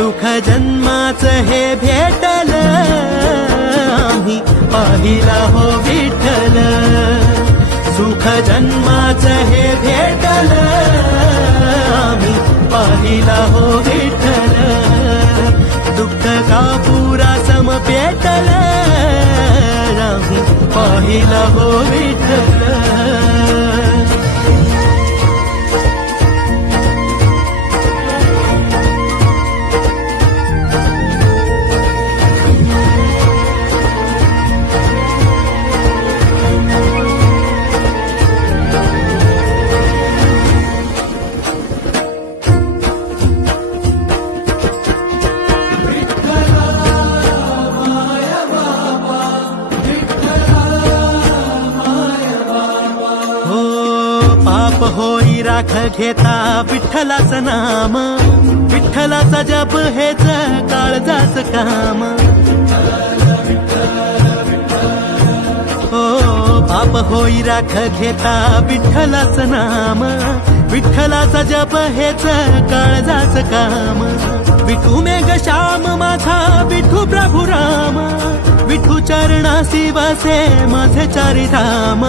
सुख जन्माचं हे भेटल आम्ही पाहिला हो विठ्ठल सुख जन्माचं हे भेटल आम्ही पाहिला हो विठ्ठल दुःख का पुरा सम पेटल आम्ही पाहिला हो विठ्ठल पाप होई राख घेता विठ्ठलाचं नाम विठ्ठलाचा जप हेच काळजाच काम हो पाप होई राख घेता विठ्ठलाचं नाम विठ्ठलाचा जप हेच काळजाच काम विठू मेघ श्याम माझा विठू प्रभू राम विठू चरणासी वसे माझे चारी धाम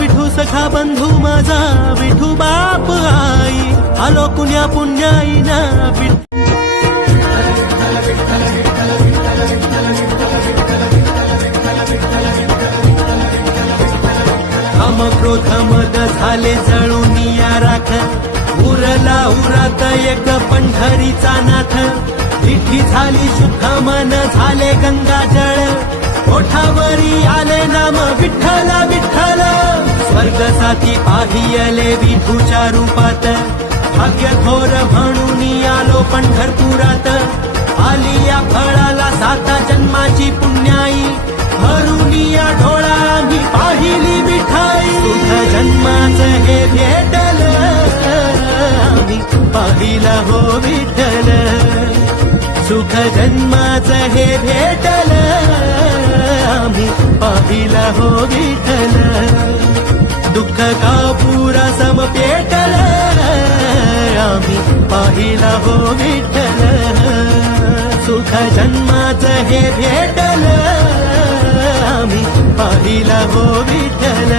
विठू सखा बंधू माझा विठू बाप आई आलो पुण्या पुण्याई ना काम क्रोध मद झाले जळून या राख उरला उरात एक पंढरीचा नाथ विठी झाली सुख मन झाले गंगा जळ ओठावरी आले नाम विठ्ठल विठ्ठल स्वर्ग साथी पाहियले विठूच्या रूपात भाग्य थोर म्हणून आलो पंढरपुरात आली या फळाला साता जन्माची पुण्याई भरून या ढोळा मी पाहिली विठाई सुख जन्माचं हे भेटल आम्ही पाहिला हो विठ्ठल सुख जन्माचं हे भेटल आम्ही पाहिला हो विठ्ठल दुःख का पुरा सम पेटल आम्ही पाहिला हो विठ्ठल सुख जन्माचं हे भेटल आम्ही पाहिला हो विठ्ठल